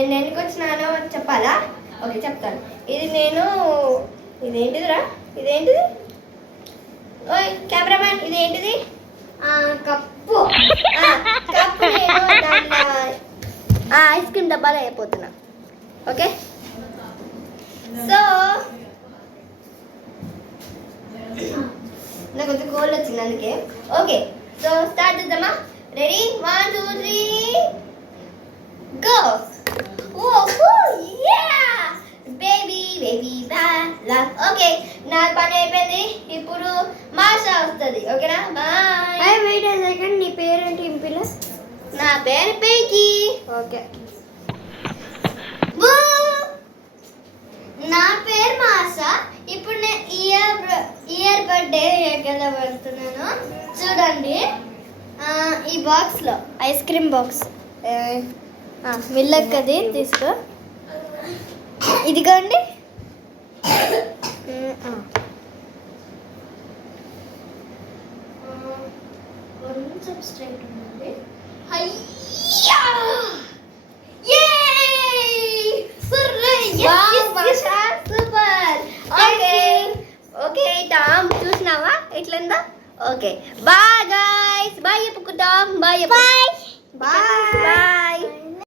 నేను ఎందుకు వచ్చినానో చెప్పాలా? ఓకే చెప్తాను. ఇదేంటిదిరా? ఇదేంటిది? ఓయ్ కెమెరామ్యాన్, ఇదేంటిది? కప్పు. కప్పు నేను దాంట్లో ఐస్ క్రీమ్ డబ్బాలో అయిపోతున్నా. ఓకే, సో నాకు కొంచెం కోల్డ్ వచ్చింది అందుకే. ఓకే, సో స్టార్ట్ చేద్దామా? Ready, 1 2 3 go. బేబీ ఓకే, నా పని అయిపోయింది. ఇప్పుడు మాషా వస్తుంది. ఓకేనా? బాయ్. వెయిట్ ఏ సెకండ్, నీ పేరేంటి ఇంపిల్ల? నా పేరు పైకి. ఓకే. నా పేరు మాషా. ఇప్పుడు నేను ఇయర్ బర్త్డే ఎక్కడ వెళ్తున్నాను చూడండి. ఈ బాక్స్లో ఐస్ క్రీమ్ బాక్స్ మిల్లక్కది తీసుకో. ఇదిగోండి. కొంచెం స్ట్రైట్ ఉండండి. అయ్యా! సూపర్. ఓకే టామ్, చూసినావా ఎట్లుందా? Okay bye guys. బాయ్ చెప్పుకుంటాం. Bye bye.